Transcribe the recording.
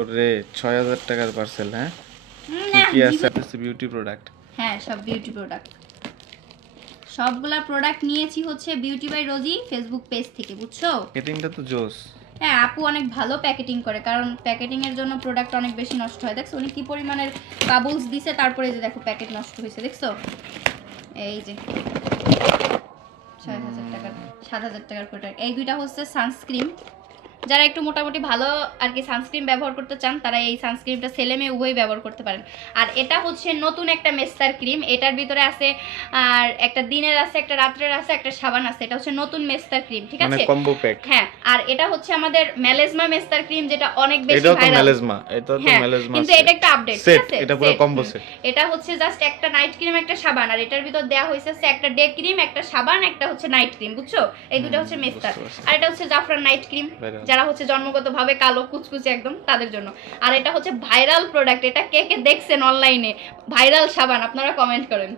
ওরে ৬০০০ টাকার পার্সেল। হ্যাঁ, কি আছে? Beauty product. হ্যাঁ, সব বিউটি প্রোডাক্ট। সবগুলা প্রোডাক্ট নিয়েছি হচ্ছে beauty by Rosy Facebook page থেকে, বুঝছো? প্যাকেটিংটা তো জোস। হ্যাঁ, আপু অনেক ভালো প্যাকেটিং করে, কারণ প্যাকেটিং এর জন্য প্রোডাক্ট অনেক বেশি নষ্ট হয়। দেখছো উনি কি পরিমাণের বাবলস দিছে, তারপরে যে দেখো প্যাকেট নষ্ট হয়েছে, দেখছো? এই যে ৬০০০ টাকার ৭০০০ টাকার প্রোডাক্ট। এই দুইটা হচ্ছে সানস্ক্রিন। যারা একটু মোটামুটি ভালো আর কি সানস্ক্রিন ব্যবহার করতে চান, তারা এই সানস্ক্রিনটা ছেলে মেয়ে উভয়ই ব্যবহার করতে পারেন। আর এটা হচ্ছে নতুন একটা মেস্তার ক্রিম, এটার ভিতরে আছে আর একটা দিনের আছে, একটা রাত্রের আছে, একটা সাবান আছে। এটা হচ্ছে নতুন মেস্তার ক্রিম, ঠিক আছে? মানে কম্বো প্যাক। হ্যাঁ, আর এটা হচ্ছে আমাদের মেলেজমা মেস্তার ক্রিম, যেটা অনেক বেশি এটাও তো ভাইরাল। মেলেজমা, এটা তো মেলেজমা, কিন্তু এটা একটা আপডেট, ঠিক আছে? এটা পুরো কম্বো সেট। এটা হচ্ছে জাস্ট একটা নাইট ক্রিম, একটা সাবান, আর এটার ভিতর দেয়া হয়েছে একটা ডে ক্রিম, একটা সাবান, একটা হচ্ছে নাইট ক্রিম, বুঝছো? এই দুটো হচ্ছে মেস্তার। আর এটা হচ্ছে জাফরান নাইট ক্রিম, যারা হচ্ছে জন্মগতভাবে কালো কুচকুচে একদম, তাদের জন্য। আর এটা হচ্ছে ভাইরাল প্রোডাক্ট। এটা কে কে দেখছেন অনলাইনে ভাইরাল সাবান, আপনারা কমেন্ট করেন।